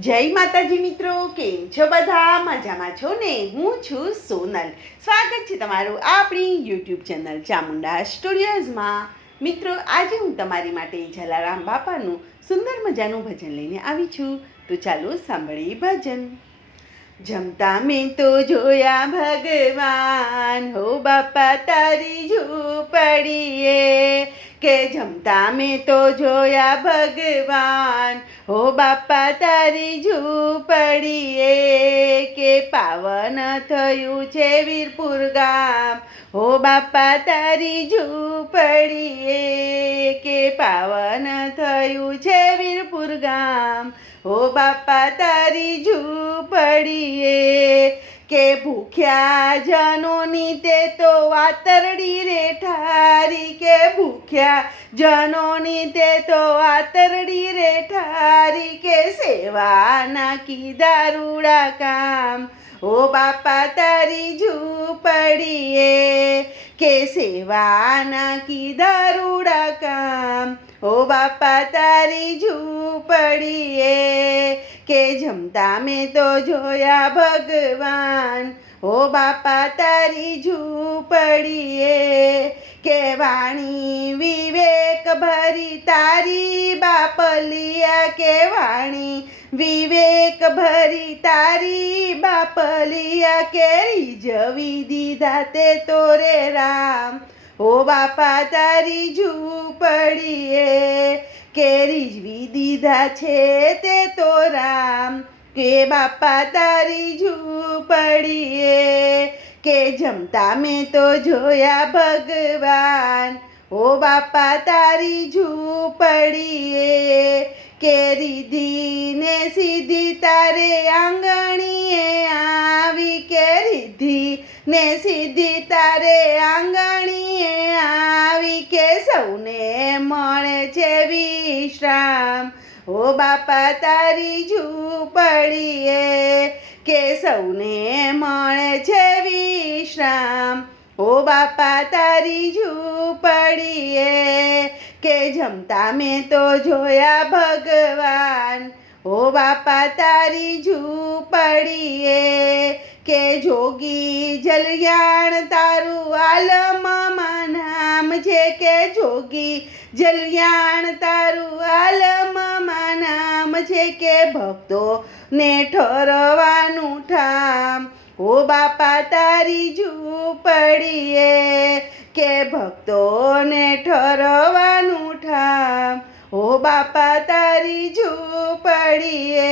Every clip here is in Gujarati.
જય માતાજી મિત્રો, કેમ છો બધા? મજામાં છો ને? હું છું સોનલ. સ્વાગત છે તમારું આપણી યુટ્યુબ ચેનલ ચામુંડા સ્ટુડિયોઝમાં. મિત્રો, આજે હું તમારી માટે જલારામ બાપાનું સુંદર મજાનું ભજન લઈને આવી છું. તો ચાલો સાંભળીએ ભજન. જમતા મેં તો જોયા ભગવાન, હો બાપા તારી ઝૂંપડીએ. કે જમતા મેં તો જોયા ભગવાન, હો બાપા તારી ઝૂંપડીએ. કે પાવન થયું છે વીરપુર ગામ, હો બાપા તારી ઝૂંપડીએ. કે પાવન થયું છે વીરપુર ગામ, હો બાપા તારી ઝૂંપડીએ. કે ભૂખ્યા જનોની તે તો વાતરડી રે ઠારી. કે ભૂખ્યા જનોની તે તો વાતરડી રે ઠારી. કે સેવાના કીધા રૂડા કામ, ઓ બાપા તારી ઝૂંપડીએ. કે સેવાના કીધા રૂડા કામ, ઓ બાપા તારી ઝૂંપડીએ. કે જમતા મેં તો જોયા ભગવાન, ઓ બાપા તારી ઝૂંપડીએ. કે વાણી વિવેક ભરી તારી બાપલિયા. કે વાણી વિવેક ભરી તારી બાપલિયા. કે રીઝવી દીધા તે તોરે રામ, ઓ બાપા તારી ઝૂંપડીએ. કે રીઝવી દીધા છે તે તો રામ, કે બાપા તારી ઝૂંપડીએ. કે જમતા મેં તો જોયા ભગવાન, ઓ બાપા તારી ઝૂંપડીએ. કે રીધી ને સીધી તારે આંગણીએ આવી. કે રીધી ને સીધી તારે આંગણીએ આવી. કે સૌને મળે છે વિશ્રામ, ઓ બાપા તારી ઝૂંપડીએ. કે સૌને મળે છે વિશ્રામ, ઓ બાપા તારી ઝૂંપડીએ. કે જમતા મેં તો જોયા ભગવાન, ઓ બાપા તારી ઝૂંપડીએ. કે જોગી જલિયાણ તારું આલમમાં નામ છે. કે જોગી જલિયાણ તારું આલમમાં નામ છે. કે ભક્તોને ઠરવાનું ઠામ, ઓ બાપા તારી ઝૂંપડીએ. કે ભક્તોને ઠરવાનું ઠામ, ઓ બાપા તારી ઝૂંપડીએ.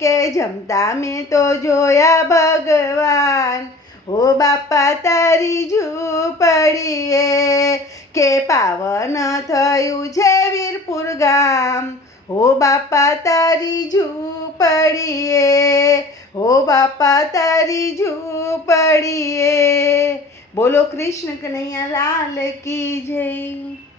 કે જમતા મેં તો જોયા ભગવાન, ઓ બાપા તારી ઝૂંપડીએ. કે પાવન થયું છે વીરપુર ગામ, ઓ બાપા તારી ઝૂંપડીએ. ઓ બાપા તારી ઝૂંપડીએ. બોલો કૃષ્ણ કનૈયા લાલ કી જય.